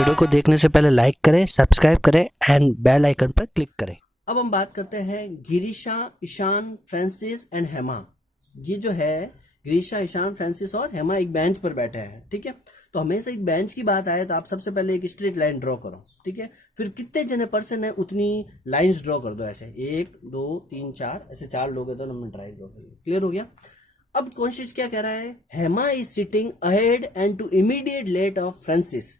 Video को देखने से पहले लाइक करें, सब्सक्राइब करें एंड बेल आइकन पर क्लिक करें। अब हम बात करते हैं गिरीशा, ईशान, फ्रांसिस एंड हेमा। ये जो है गिरीशा, ईशान, फ्रांसिस और हेमा एक बेंच पर बैठे हैं, ठीक है। तो हमेशा एक बेंच की बात आए तो आप सबसे पहले एक स्ट्रेट लाइन ड्रॉ करो, ठीक है। फिर कितने जने पर्सन है उतनी लाइंस ड्रॉ कर दो, ऐसे 1 2 3 4, ऐसे 4 लोग है तो नंबर ड्राइव ड्रॉ करिए। क्लियर हो गया। अब क्वेश्चन क्या कह रहा है, Hema is sitting ahead and to immediate left of Francis.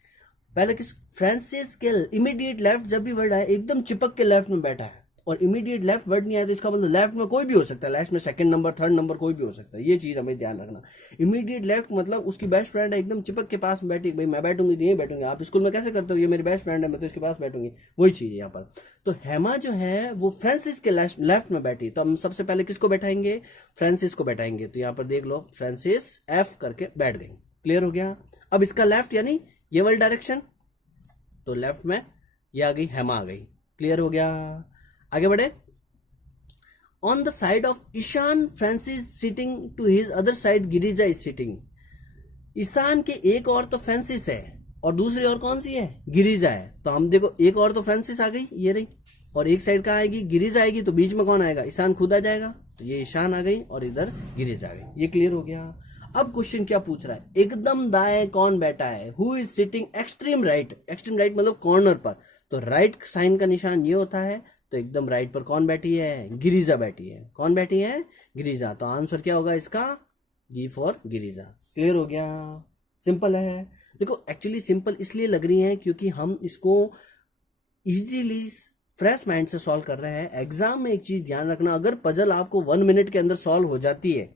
पहले किस, फ्रांसिस के इमीडिएट लेफ्ट, जब भी वर्ड आए एकदम चिपक के लेफ्ट में बैठा है, और इमीडिएट लेफ्ट वर्ड नहीं आया तो इसका मतलब लेफ्ट में कोई भी हो सकता है, लेफ्ट में सेकंड नंबर, थर्ड नंबर कोई भी हो सकता है। ये चीज हमें ध्यान रखना। इमीडिएट लेफ्ट मतलब उसकी बेस्ट फ्रेंड है, एकदम चिपक के पास में बैठी, भाई मैं बैठूंगी तो यहीं बैठूंगी। आप स्कूल में कैसे करते हो, ये मेरी बेस्ट फ्रेंड है मैं तो इसके पास बैठूंगी, वही चीज है यहाँ पर। तो हेमा जो है वो फ्रांसिस के लेफ्ट में बैठी, तो हम सबसे पहले किसको बैठाएंगे, फ्रांसिस को बैठाएंगे। तो यहाँ पर देख लो, फ्रांसिस एफ करके बैठ गई। क्लियर हो गया। अब इसका लेफ्ट यानी ये वाली डायरेक्शन, तो लेफ्ट में ये आ गई, हेमा आ गई। क्लियर हो गया। आगे बढ़े। On the side of Ishan, Francis sitting, to his other side Girija is sitting. Ishan के एक और तो फ्रांसिस है और दूसरी और कौन सी है, गिरिजा है। तो हम देखो, एक और तो फ्रांसिस आ गई, ये रही, और एक साइड कहाँ आएगी, गिरिजा आएगी। तो बीच में कौन आएगा, ईशान खुद आ जाएगा। तो ये ईशान आ गई और इधर गिरिजा आ गई। ये क्लियर हो गया। अब क्वेश्चन क्या पूछ रहा है, एकदम दाएं कौन बैठा है, who is sitting extreme right. Extreme right मतलब कॉर्नर पर, तो राइट साइन का निशान ये होता है। तो एकदम राइट पर कौन बैठी है, गिरिजा बैठी है। कौन बैठी है, गिरिजा। तो आंसर क्या होगा इसका, जी फॉर गिरिजा। क्लियर हो गया। सिंपल है। देखो एक्चुअली सिंपल इसलिए लग रही है क्योंकि हम इसको इजीली फ्रेश माइंड से सॉल्व कर रहे हैं। एग्जाम में एक चीज ध्यान रखना, अगर पजल आपको 1 मिनट के अंदर सॉल्व हो जाती है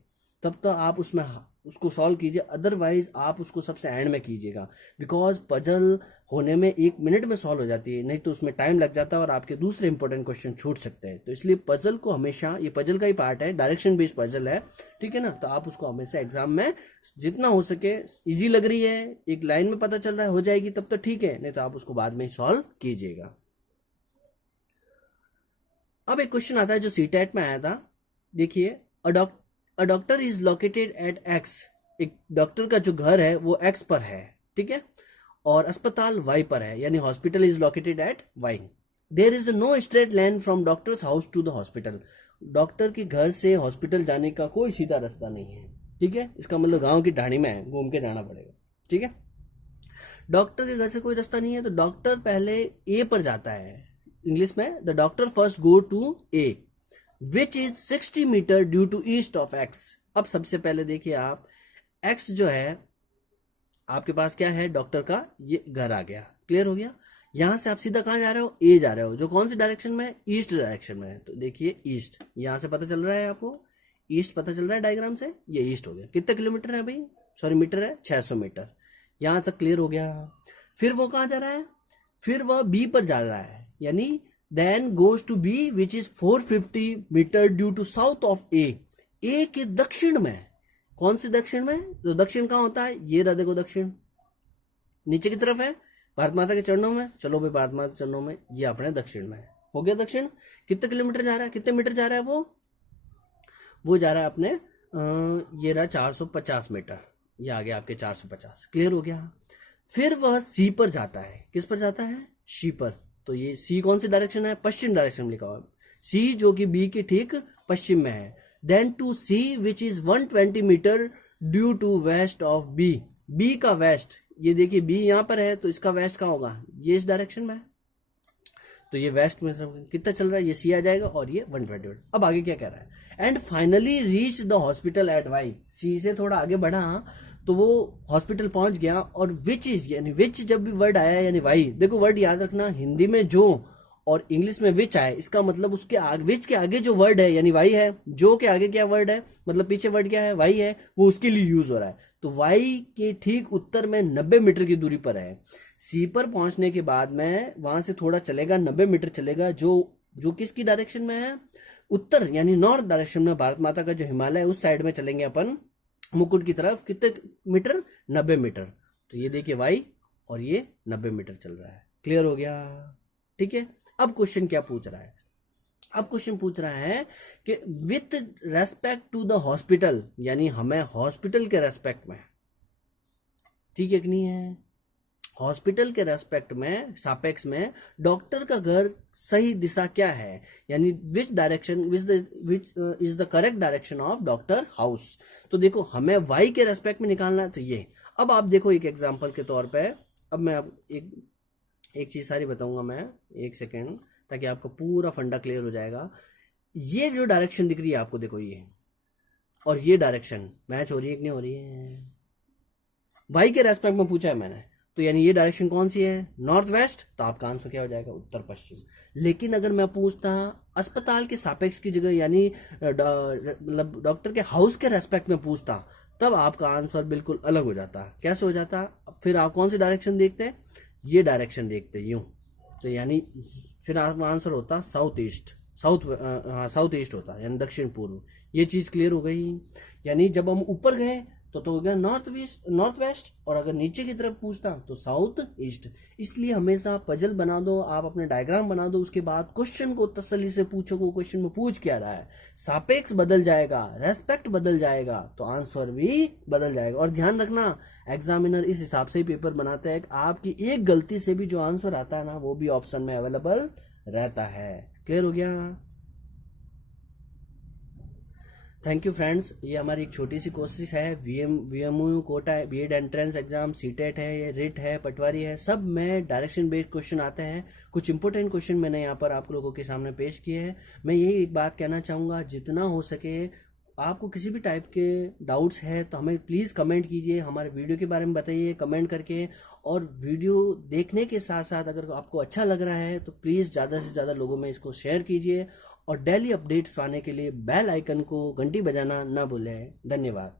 तब तो आप उसमें उसको सॉल्व कीजिए, अदरवाइज आप उसको सबसे एंड में कीजिएगा। बिकॉज पजल होने में 1 मिनट में सॉल्व हो जाती है, नहीं तो उसमें टाइम लग जाता है और आपके दूसरे इंपॉर्टेंट क्वेश्चन छूट सकते हैं। तो इसलिए पजल को हमेशा, ये पजल का ही पार्ट है, डायरेक्शन बेस्ड पजल है, ठीक है ना। तो आप उसको हमेशा एग्जाम में जितना हो सके, इजी लग रही है, एक लाइन में पता चल रहा है, हो जाएगी तब तो ठीक है, नहीं तो आप उसको बाद में सॉल्व कीजिएगा। अब एक क्वेश्चन आता है जो सीटेट में आया था। देखिए, a doctor is located eight x. एक डॉक्टर का जो घर है वो एक्स पर है, ठीक है, और अस्पताल वाई पर है, यानी hospital is located at Y. There is no straight line from doctor's house to the hospital. Doctor के घर से हॉस्पिटल जाने का कोई सीधा रास्ता नहीं है, ठीक है। इसका मतलब गांव की ढाणी में है, घूम के जाना पड़ेगा, ठीक है। डॉक्टर के घर से कोई रास्ता नहीं है, तो डॉक्टर पहले ए पर जाता है। इंग्लिश में the doctor first go to A which is 60 metre due to east of X. अब सबसे पहले देखिए आप, एक्स जो है आपके पास क्या है, डॉक्टर का ये घर आ गया। क्लियर हो गया। यहां से आप सीधा कहां जा रहे हो, ए जा रहे हो, जो कौन सी डायरेक्शन में है, ईस्ट डायरेक्शन में है। तो देखिए ईस्ट, यहां से पता चल रहा है आपको, ईस्ट पता चल रहा है डायग्राम से, ये ईस्ट हो गया। कितने किलोमीटर है भाई, सॉरी मीटर है, 600 मीटर। यहां तक क्लियर हो गया। फिर वो कहां जा रहा है, फिर वह बी पर जा रहा है, यानी then goes to B which is 450 metre due to south of A. A के दक्षिण में, कौन सी दक्षिण में, तो दक्षिण कहां होता है, ये रहा देखो दक्षिण, नीचे की तरफ है भारत माता के चरणों में। चलो भाई, भारत माता के चरणों में, ये अपने दक्षिण में है। हो गया दक्षिण। कितने किलोमीटर जा रहा है, कितने मीटर जा रहा है वो जा रहा है अपने ये रहा 450 मीटर, ये आ गया आपके 450। क्लियर हो गया। फिर वह सी पर जाता है, किस पर जाता है, सी पर। तो ये सी कौन सी डायरेक्शन है, पश्चिम डायरेक्शन में लिखा हुआ है, सी जो कि बी के ठीक पश्चिम में है। Then to C which is 120 metre due to west of B. B का वेस्ट, ये देखिए बी यहां पर है, तो इसका वेस्ट कहां होगा, ये इस डायरेक्शन में है, तो ये वेस्ट में कितना चल रहा है, ये सी आ जाएगा और ये 120। अब आगे क्या कह रहा है, and finally reach the hospital at Y. C से थोड़ा आगे बढ़ा तो वो हॉस्पिटल पहुंच गया, और विच इज, यानी विच जब भी वर्ड आया यानी वाई। देखो वर्ड याद रखना, हिंदी में जो और इंग्लिश में विच आए, इसका मतलब उसके आगे, विच के आगे जो वर्ड है यानी वाई है, जो के आगे क्या वर्ड है, मतलब पीछे वर्ड क्या है, वाई है, वो उसके लिए यूज हो रहा है। तो वाई के ठीक उत्तर में 90 मीटर की दूरी पर है। सी पर पहुंचने के बाद में वहां से थोड़ा चलेगा, 90 मीटर चलेगा, जो किसकी डायरेक्शन में है, उत्तर यानी नॉर्थ डायरेक्शन में, भारत माता का जो हिमालय है उस साइड में चलेंगे अपन, मुकुट की तरफ। कितने मीटर, 90 मीटर। तो ये देखिए वाई और ये 90 मीटर चल रहा है। क्लियर हो गया, ठीक है। अब क्वेश्चन क्या पूछ रहा है, अब क्वेश्चन पूछ रहा है कि with respect to the hospital, यानी हमें हॉस्पिटल के रेस्पेक्ट में, ठीक है कि नहीं है। हॉस्पिटल के रेस्पेक्ट में, सापेक्ष में डॉक्टर का घर सही दिशा क्या है, यानी which direction which is the correct direction of doctor house. तो देखो हमें वाई के रेस्पेक्ट में निकालना है, तो ये अब आप देखो एक एग्जांपल के तौर पे, अब मैं आप एक चीज सारी बताऊंगा मैं, एक सेकेंड, ताकि आपका पूरा फंडा क्लियर हो जाएगा। ये जो डायरेक्शन दिख रही है आपको, देखो ये और ये डायरेक्शन मैच हो रही है कि नहीं हो रही है, वाई के रेस्पेक्ट में पूछा है मैंने, तो यानी ये डायरेक्शन कौन सी है, नॉर्थ वेस्ट, तो आपका आंसर क्या हो जाएगा, उत्तर पश्चिम। लेकिन अगर मैं पूछता अस्पताल के सापेक्ष की जगह, यानी मतलब डॉक्टर के हाउस के रेस्पेक्ट में पूछता, तब आपका आंसर बिल्कुल अलग हो जाता। कैसे हो जाता, फिर आप कौन सी डायरेक्शन देखते, ये डायरेक्शन देखते यूं, तो यानी फिर आपका आंसर होता साउथ ईस्ट, साउथ ईस्ट होता, यानी दक्षिण पूर्व। ये चीज क्लियर हो गई। यानी जब हम ऊपर गए तो हो गया नॉर्थ वेस्ट, और अगर नीचे की तरफ पूछता तो साउथ ईस्ट। इसलिए हमेशा पजल बना दो, आप अपने डायग्राम बना दो, उसके बाद क्वेश्चन को तसल्ली से पूछो को क्वेश्चन में पूछ क्या रहा है। सापेक्ष बदल जाएगा, रेस्पेक्ट बदल जाएगा, तो आंसर भी बदल जाएगा। और ध्यान रखना एग्जामिनर इस हिसाब से ही पेपर बनाता है कि आपकी एक गलती से भी जो आंसर आता है ना, वो भी ऑप्शन में अवेलेबल रहता है। क्लियर हो गया? थैंक यू फ्रेंड्स, ये हमारी एक छोटी सी कोशिश है। वीएमयू कोटा है, बीएड एंट्रेंस एग्जाम, सीटेट है, ये रिट है, पटवारी है, सब में डायरेक्शन बेस्ड क्वेश्चन आते हैं। कुछ इंपॉर्टेंट क्वेश्चन मैंने यहाँ पर आप लोगों के सामने पेश किए हैं। मैं यही एक बात कहना चाहूँगा, जितना हो सके आपको किसी भी टाइप के डाउट्स है तो हमें प्लीज़ कमेंट कीजिए, हमारे वीडियो के बारे में बताइए कमेंट करके। और वीडियो देखने के साथ साथ अगर आपको अच्छा लग रहा है तो प्लीज़ ज़्यादा से ज़्यादा लोगों में इसको शेयर कीजिए, और डेली अपडेट्स पाने के लिए बेल आइकन को घंटी बजाना ना भूलें। धन्यवाद।